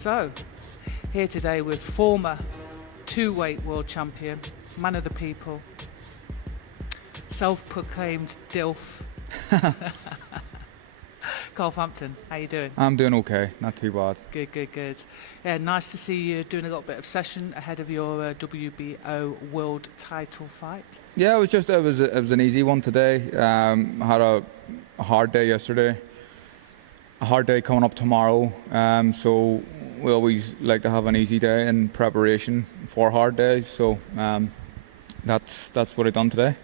So, here today with former two-weight world champion, man of the people, self-proclaimed DILF, Carl Frampton. How you doing? I'm doing okay, not too bad. Good. Yeah, nice to see you doing a little bit of session ahead of your WBO world title fight. Yeah, it was an easy one today. Had a hard day yesterday, a hard day coming up tomorrow. So we always like to have an easy day in preparation for hard days. So that's what I've done today.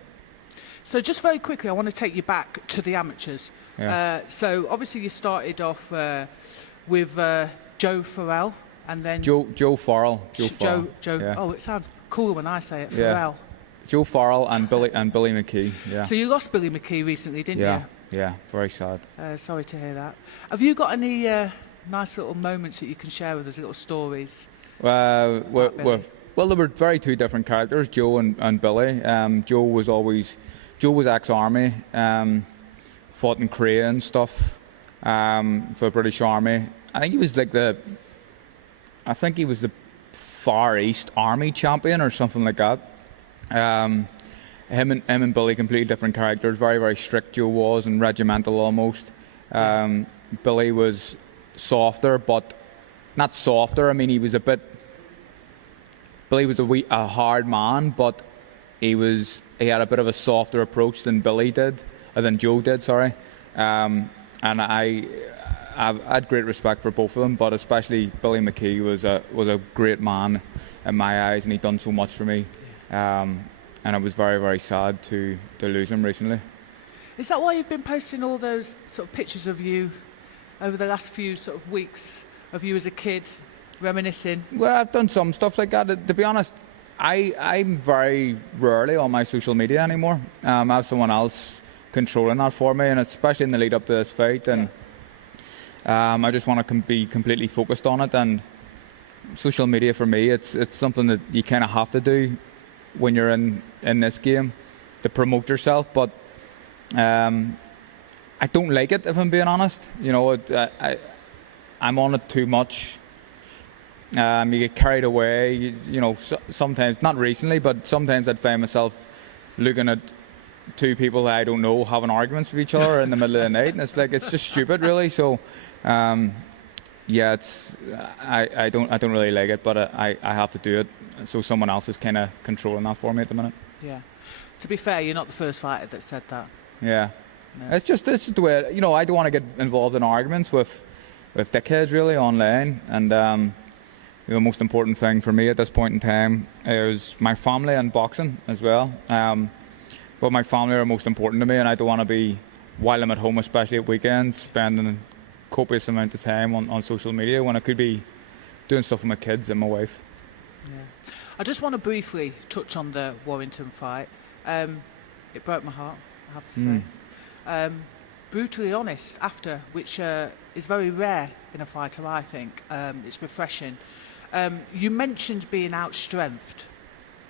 So just very quickly, I want to take you back to the amateurs. Yeah. So obviously you started off with Joe Farrell, and then Joe Farrell. Joe. Yeah. Oh, it sounds cooler when I say it. Farrell. Yeah. Joe Farrell and Billy McKee. Yeah. So you lost Billy McKee recently, didn't you? Yeah. Very sad. Sorry to hear that. Have you got any nice little moments that you can share with us, little stories? Well, there were very two different characters, Joe and Billy. Joe was ex-army, fought in Korea and stuff for the British Army. I think he was the Far East Army champion or something like that. Him and Billy, completely different characters. Very, very strict Joe was, and regimental almost. Billy was softer, but not softer. I mean, Billy was a hard man, but he had a bit of a softer approach than Joe did. Sorry, and I had great respect for both of them, but especially Billy McKee was a great man in my eyes, and he'd done so much for me. And I was very, very sad to lose him recently. Is that why you've been posting all those sort of pictures of you over the last few sort of weeks of you as a kid, reminiscing? Well, I've done some stuff like that. To be honest, I'm very rarely on my social media anymore. I have someone else controlling that for me, and especially in the lead up to this fight. And I just want to be completely focused on it. And social media for me, it's something that you kind of have to do when you're in this game to promote yourself. But I don't like it, if I'm being honest. You know, I'm on it too much. You get carried away. You know, sometimes, not recently, but sometimes I'd find myself looking at two people that I don't know having arguments with each other in the middle of the night, and it's just stupid, really. So, I don't really like it, but I have to do it. So someone else is kind of controlling that for me at the minute. Yeah. To be fair, you're not the first fighter that said that. Yeah. No. It's just the way. You know, I don't want to get involved in arguments with dickheads really online, and the most important thing for me at this point in time is my family and boxing as well. But my family are most important to me, and I don't want to be, while I'm at home, especially at weekends, spending a copious amount of time on social media when I could be doing stuff with my kids and my wife. Yeah. I just want to briefly touch on the Warrington fight. It broke my heart, I have to say. Brutally honest after, which is very rare in a fighter, I think. It's refreshing. You mentioned being out-strengthed,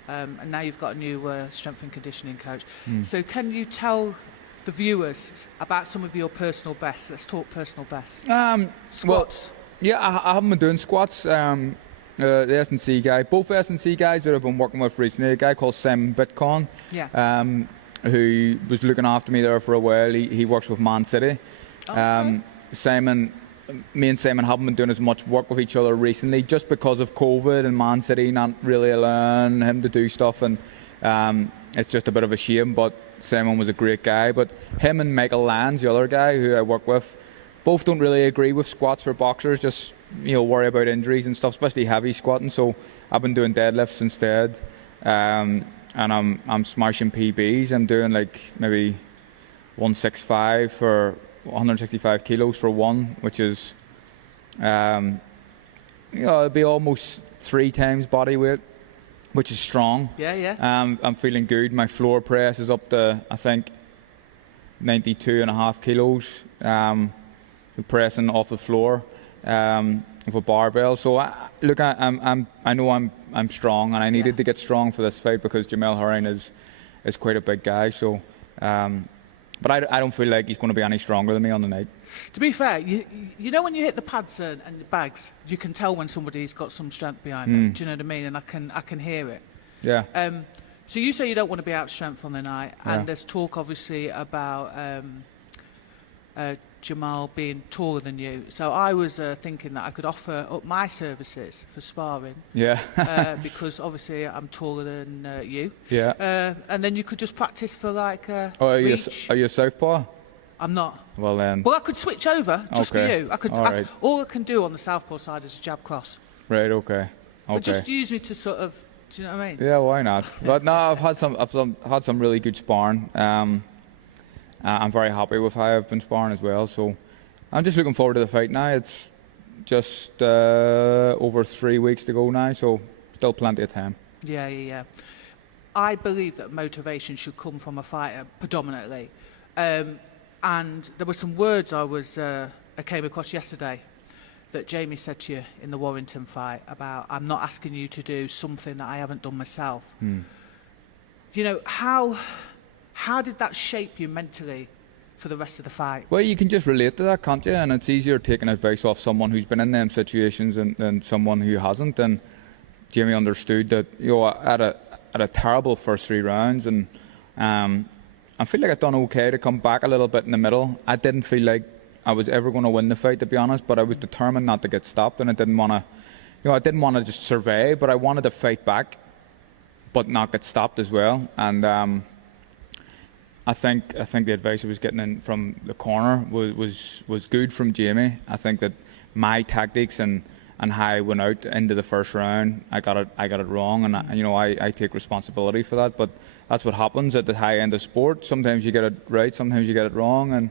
and now you've got a new strength and conditioning coach. So can you tell the viewers about some of your personal bests? Let's talk personal bests. Squats. Well, yeah, I haven't been doing squats. The S&C guy, both S&C guys that I've been working with recently, a guy called Simon Bitcoin, who was looking after me there for a while. He works with Man City. Okay. Me and Simon haven't been doing as much work with each other recently just because of COVID and Man City not really allowing him to do stuff, and it's just a bit of a shame, but Simon was a great guy. But him and Michael Lands, the other guy who I work with, both don't really agree with squats for boxers, just worry about injuries and stuff, especially heavy squatting. So I've been doing deadlifts instead, and I'm smashing PBs. I'm doing like maybe 165 for 165 kilos for one, which is it'll be almost 3 times body weight, which is strong. Yeah. I'm feeling good. My floor press is up to, I think, 92.5 kilos. Pressing off the floor with a barbell. So I know I'm strong, and I needed to get strong for this fight because Jamel Herring is quite a big guy. So But I don't feel like he's going to be any stronger than me on the night. To be fair, you know when you hit the pads and the bags, you can tell when somebody's got some strength behind them. Do you know what I mean? And I can hear it. Yeah. So you say you don't want to be out strength on the night, Yeah. and there's talk obviously about Jamel being taller than you. So I was thinking that I could offer up my services for sparring. Yeah. Because obviously I'm taller than you. Yeah. And then you could just practice for like Are you reach. a southpaw? I'm not. Well then. Well, I could switch over just for Okay. you. I could. All right. All I can do on the southpaw side is a jab cross. Right. Okay. But just Okay. use me to sort of. Do you know what I mean? Yeah. Why not? But no, I've had some really good sparring. I'm very happy with how I've been sparring as well. So I'm just looking forward to the fight now. It's just over 3 weeks to go now, so still plenty of time. Yeah. I believe that motivation should come from a fighter predominantly. And there were some words I came across yesterday that Jamie said to you in the Warrington fight about, I'm not asking you to do something that I haven't done myself. You know, how did that shape you mentally for the rest of the fight? Well, you can just relate to that, can't you? And it's easier taking advice off someone who's been in them situations than someone who hasn't. And Jamie understood that, you know, I had a terrible first 3 rounds, and I feel like I'd done okay to come back a little bit in the middle. I didn't feel like I was ever going to win the fight, to be honest, but I was determined not to get stopped, and I didn't want to just survive, but I wanted to fight back, but not get stopped as well. And I think the advice I was getting in from the corner was good from Jamie. I think that my tactics and how I went out into the first round, I got it wrong, and I take responsibility for that. But that's what happens at the high end of sport. Sometimes you get it right, sometimes you get it wrong. And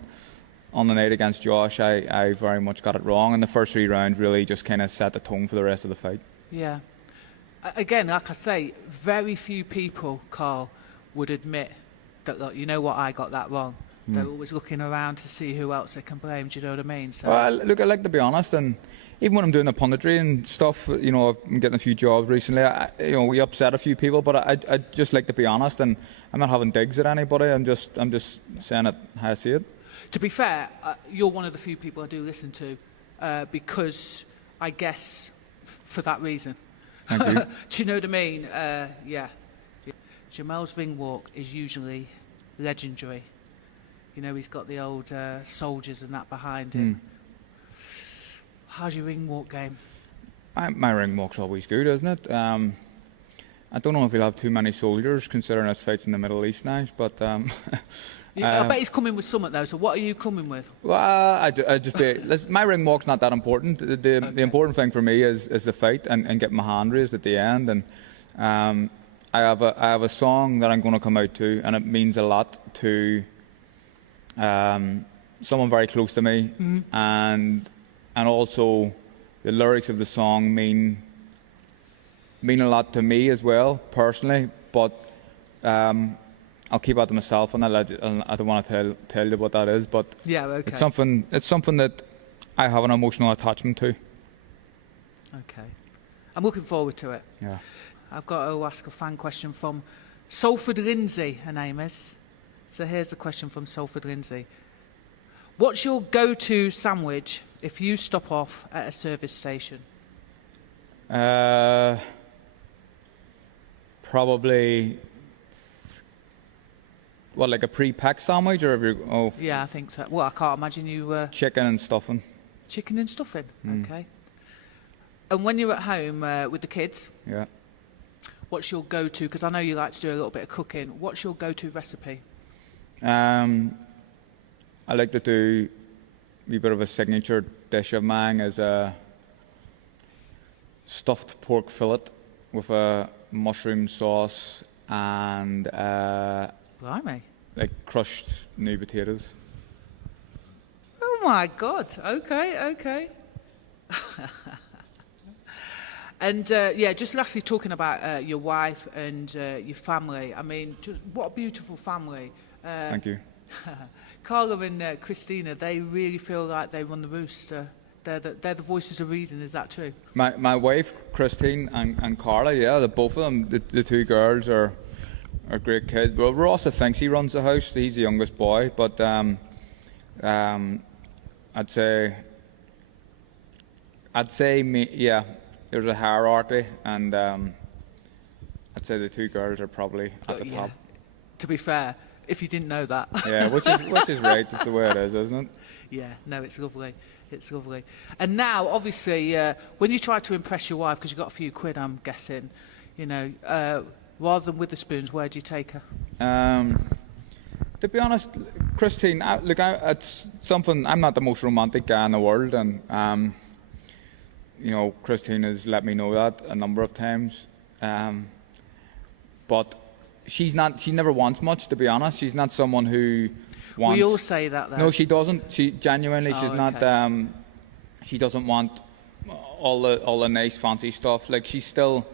on the night against Josh, I very much got it wrong, and the first 3 rounds really just kind of set the tone for the rest of the fight. Yeah. Again, like I say, very few people, Carl, would admit that, look, you know what, I got that wrong. They're always looking around to see who else they can blame. Do you know what I mean? So. Well, look, I like to be honest, and even when I'm doing the punditry and stuff, you know, I'm getting a few jobs recently. We upset a few people, but I just like to be honest, and I'm not having digs at anybody. I'm just saying it how I see it. To be fair, you're one of the few people I do listen to, because I guess for that reason. Thank you. Do you know what I mean? Yeah. Jamel's ring walk is usually legendary. You know, he's got the old soldiers and that behind him. How's your ring walk game? My ring walk's always good, isn't it? I don't know if he'll have too many soldiers, considering his fights in the Middle East now, but... I bet he's coming with something, though, so what are you coming with? Well, listen, my ring walk's not that important. The important thing for me is the fight and getting my hand raised at the end. And I have a song that I'm going to come out to, and it means a lot to someone very close to me, and also the lyrics of the song mean a lot to me as well, personally. But I'll keep that to myself, and I don't want to tell you what that is. But yeah, okay. It's something that I have an emotional attachment to. Okay, I'm looking forward to it. Yeah. I've got to ask a fan question from Salford Lindsay, her name is. So here's the question from Salford Lindsay. What's your go-to sandwich if you stop off at a service station? Probably, like a pre-packed sandwich, or have you? Yeah, I think so. Well, I can't imagine you... chicken and stuffing. Chicken and stuffing, okay. And when you're at home with the kids... Yeah. What's your go-to? Because I know you like to do a little bit of cooking. What's your go-to recipe? I like to do a wee bit of a signature dish of mine is a stuffed pork fillet with a mushroom sauce and Blimey. like crushed new potatoes. Oh my God! Okay. And just lastly, talking about your wife and your family. I mean, just what a beautiful family. Thank you. Carla and Christina, they really feel like they run the roost. They're the voices of reason. Is that true? My wife, Christine, and Carla, yeah, both of them, the 2 girls are are great kids. Well, Rossa thinks he runs the house. He's the youngest boy, but I'd say me, yeah. There's a hierarchy, and I'd say the two girls are probably at the top. To be fair, if you didn't know that. Yeah, which is right. That's the way it is, isn't it? Yeah, no, it's lovely. It's lovely. And now, obviously, when you try to impress your wife, because you've got a few quid, I'm guessing, you know, rather than with the spoons, where do you take her? To be honest, Christine, it's something. I'm not the most romantic guy in the world, and you know, Christine has let me know that a number of times. But she's not. She never wants much. To be honest, she's not someone who wants. We all say that, though. No, she doesn't. She genuinely, she's okay. not. She doesn't want all the nice fancy stuff. Like, she's still.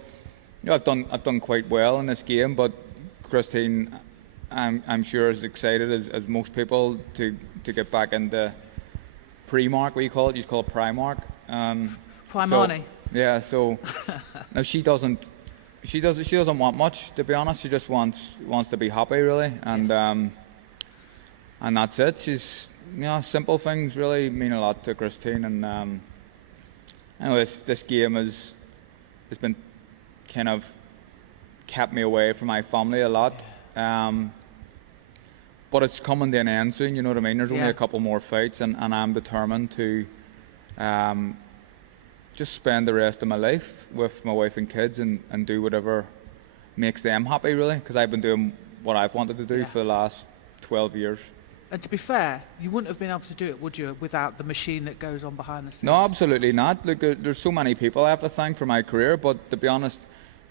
You know, I've done quite well in this game, but Christine, I'm sure is excited as most people to get back into pre-mark. What do you call it? You call it Primark. Primani. So, yeah. So no, she doesn't want much. To be honest, she just wants to be happy, really, and that's it. She's, you know, simple things really mean a lot to Christine, and anyway, this game has been kind of kept me away from my family a lot. But it's coming to an end soon, you know what I mean? There's only a couple more fights, and I'm determined to just spend the rest of my life with my wife and kids and do whatever makes them happy, really, because I've been doing what I've wanted to do for the last 12 years. And to be fair, you wouldn't have been able to do it, would you, without the machine that goes on behind the scenes? No, absolutely not. Look, there's so many people I have to thank for my career, but to be honest,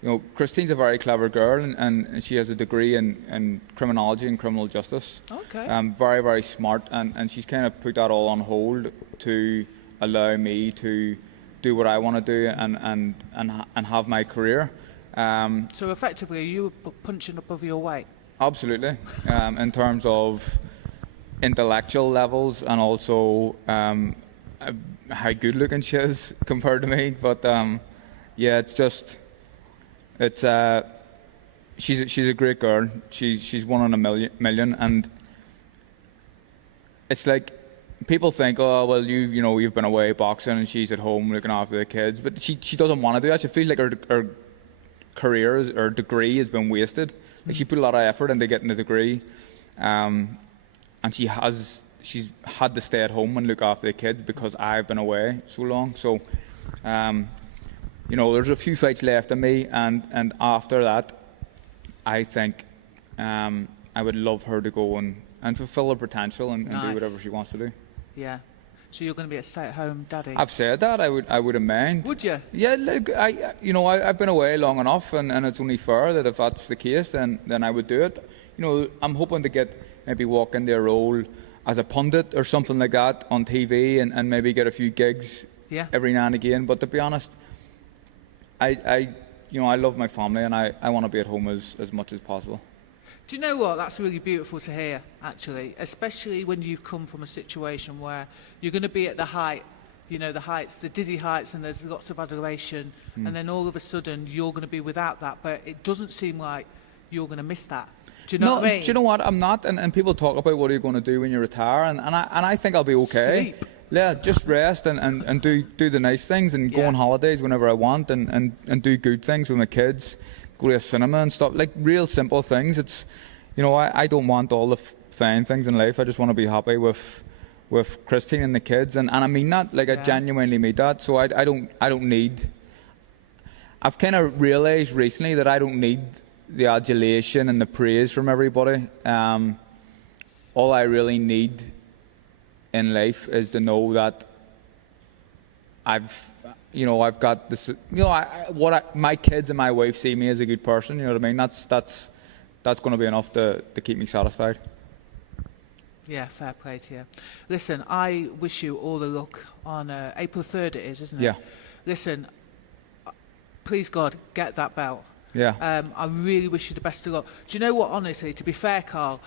you know, Christine's a very clever girl, and she has a degree in criminology and criminal justice. Okay. Very, very smart, and she's kind of put that all on hold to allow me to do what I want to do and have my career. So effectively, you were punching above your weight? Absolutely. In terms of intellectual levels, and also how good looking she is compared to me. But yeah, she's a great girl. She's one in a million, and it's like people think, oh well, you've been away boxing and she's at home looking after the kids, but she doesn't want to do that. She feels like her career, her degree has been wasted. Like, she put a lot of effort into getting the degree, and she's had to stay at home and look after the kids because I've been away so long. So you know, there's a few fights left in me, and after that, I think I would love her to go and fulfill her potential and do whatever she wants to do. Yeah. So you're going to be a stay-at-home daddy? I've said that. I wouldn't mind. Would you? Yeah. Look, I've been away long enough, and it's only fair that if that's the case, then I would do it. You know, I'm hoping to maybe walk into a role as a pundit or something like that on TV, and maybe get a few gigs every now and again. But to be honest, I love my family, and I want to be at home as much as possible. Do you know what? That's really beautiful to hear, actually, especially when you've come from a situation where you're going to be at the height, you know, the heights, the dizzy heights, and there's lots of adoration, and then all of a sudden you're going to be without that, but it doesn't seem like you're going to miss that. Do you know what I mean? Do you know what? I'm not, and people talk about what are you going to do when you retire, and I think I'll be okay. Sleep. Yeah, just rest and do the nice things, and go on holidays whenever I want, and do good things with my kids, go to a cinema and stuff, like real simple things. It's, you know, I don't want all the fine things in life. I just want to be happy with Christine and the kids, and I mean that, like I genuinely mean that. So I don't need. I've kind of realised recently that I don't need the adulation and the praise from everybody. All I really need in life is to know that I've got this. You know, my kids and my wife see me as a good person. You know what I mean? That's going to be enough to keep me satisfied. Yeah, fair play to you. Listen, I wish you all the luck on April 3rd. It is, isn't it? Yeah. Listen, please God, get that belt. Yeah. I really wish you the best of luck. Do you know what? Honestly, to be fair, Carl,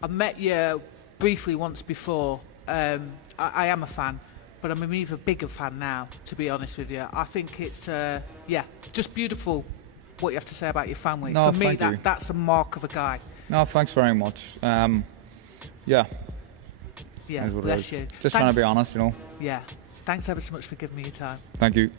I met you briefly once before. I am a fan, but I'm an even bigger fan now, to be honest with you. I think it's, just beautiful what you have to say about your family. No, For me, thank you. that's a mark of a guy. No, thanks very much. Yeah, Yeah, is what it bless is. you. Just trying to be honest, Yeah. Thanks ever so much for giving me your time. Thank you.